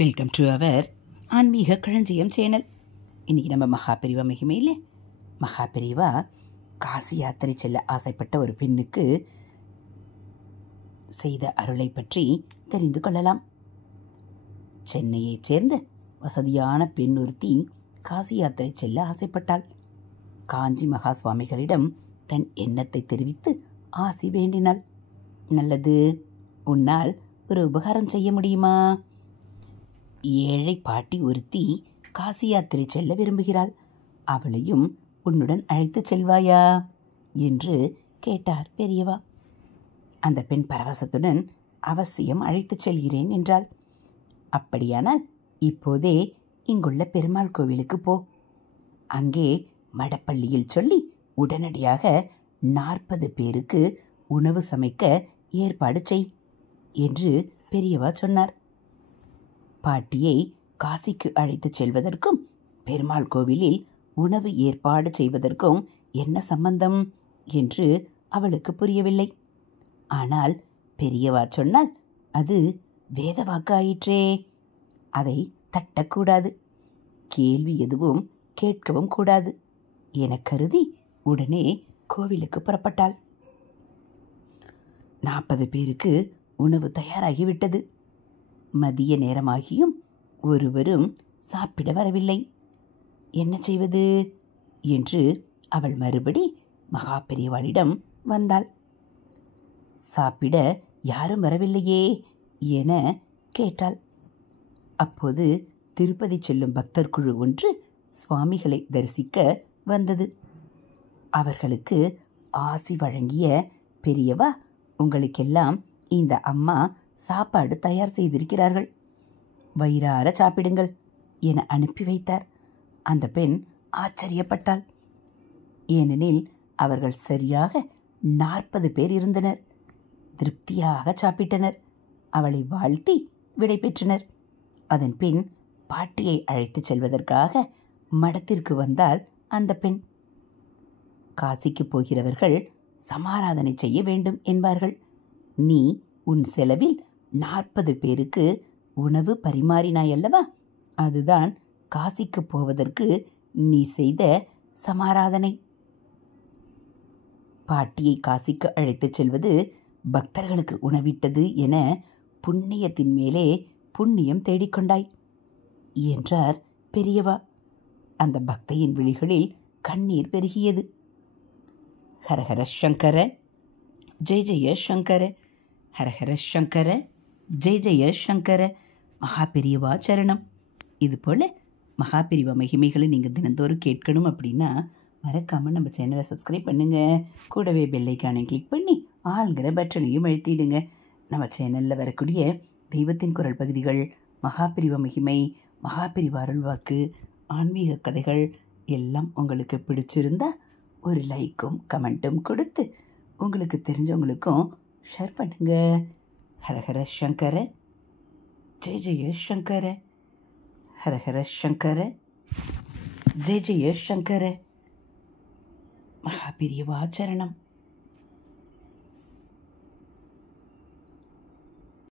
Welcome to our ஆன்மீக களஞ்சியம் channel. இன்றைக்கி நம்ம மகாபெரிவா மகிமையில் மகாபெரிவா காசி யாத்திரை செல்ல ஆசைப்பட்ட ஒரு பெண்ணுக்கு செய்த அருளை பற்றி தெரிந்து கொள்ளலாம். சென்னையைச் சேர்ந்த வசதியான பெண் ஒருத்தி காசி யாத்திரை செல்ல ஆசைப்பட்டாள். காஞ்சி மகா சுவாமிகளிடம் தன் எண்ணத்தை தெரிவித்து ஆசி வேண்டினாள். நல்லது, உன்னால் ஒரு உபகாரம் செய்ய முடியுமா? ஏழை பாட்டி ஒருத்தி காசி யாத்திரை செல்ல விரும்புகிறாள். அவளையும் உன்னுடன் அழைத்துச் செல்வாயா என்று கேட்டார் பெரியவா. அந்த பெண் பரவசத்துடன் அவசியம் அழைத்துச் செல்கிறேன் என்றாள். அப்படியானால் இப்போதே இங்குள்ள பெருமாள் கோவிலுக்கு போ. அங்கே மடப்பள்ளியில் சொல்லி உடனடியாக 40 பேருக்கு உணவு சமைக்க ஏற்பாடு செய் என்று பெரியவா சொன்னார். பாட்டியை காசிக்கு அழைத்துச் செல்வதற்கும் பெருமாள் கோவிலில் உணவு ஏற்பாடு செய்வதற்கும் என்ன சம்பந்தம் என்று அவளுக்கு புரியவில்லை. ஆனால் பெரியவா சொன்னால் அது வேத வாக்கு ஆயிற்றே, அதை தட்டக்கூடாது, கேள்வி எதுவும் கேட்கவும் கூடாது என கருதி உடனே கோவிலுக்கு புறப்பட்டாள். 40 பேருக்கு உணவு தயாராகிவிட்டது. மதிய நேரமாகியும் ஒருவரும் சாப்பிட வரவில்லை. என்ன செய்வது என்று அவள் மறுபடி மகா பெரியவாளிடம் வந்தாள். சாப்பிட யாரும் வரவில்லையே என கேட்டாள். அப்போது திருப்பதி செல்லும் பக்தர் குழு ஒன்று சுவாமிகளை தரிசிக்க வந்தது. அவர்களுக்கு ஆசி வழங்கிய பெரியவா, உங்களுக்கெல்லாம் இந்த அம்மா சாப்பாடு தயார் செய்திருக்கிறார்கள், வயிறார சாப்பிடுங்கள் என அனுப்பி வைத்தார். அந்த பெண் ஆச்சரியப்பட்டாள். ஏனெனில் அவர்கள் சரியாக 40 பேர் இருந்தனர். திருப்தியாக சாப்பிட்டனர். அவளை வாழ்த்தி விடை பெற்றனர். அதன் பின் பாட்டியை அழைத்துச் செல்வதற்காக மடத்திற்கு வந்தாள் அந்த பெண். காசிக்கு போகிறவர்கள் சமாராதனை செய்ய வேண்டும் என்பார்கள். நீ உன் செலவில் 40 பேருக்கு உணவு பரிமாறினாயல்லவா, அதுதான் காசிக்கு போவதற்கு நீ செய்த சமாராதனை. பாட்டியை காசிக்கு அழைத்துச் செல்வது பக்தர்களுக்கு உணவிட்டது என புண்ணியத்தின் மேலே புண்ணியம் தேடிக்கொண்டாய் என்றார் பெரியவா. அந்த பக்தையின் விழிகளில் கண்ணீர் பெருகியது. ஹரஹர சங்கர ஜெய ஜெய சங்கர, ஹரஹர சங்கர ஜெய ஜெய சங்கர. மகாபெரிவா சரணம். இதுபோல் மகாபெரிவா மகிமைகளை நீங்கள் தினந்தோறும் கேட்கணும் அப்படின்னா மறக்காமல் நம்ம சேனலை சப்ஸ்கிரைப் பண்ணுங்கள். கூடவே பெல்லைக்கானை கிளிக் பண்ணி ஆள்கிற பட்டனையும் அழுத்திடுங்க. நம்ம சேனலில் வரக்கூடிய தெய்வத்தின் குரல் பகுதிகள், மகாபெரிவா மகிமை, மகாபெரிவா அருள்வாக்கு, ஆன்மீக கதைகள் எல்லாம் உங்களுக்கு பிடிச்சிருந்தா ஒரு லைக்கும் கமெண்ட்டும் கொடுத்து உங்களுக்கு தெரிஞ்சவங்களுக்கும் ஷேர் பண்ணுங்க. ஹரஹர சங்கர ஜெய ஜெய சங்கர, ஹரஹர சங்கர ஜெய ஜெய சங்கர. மகாபெரிவா சரணம்.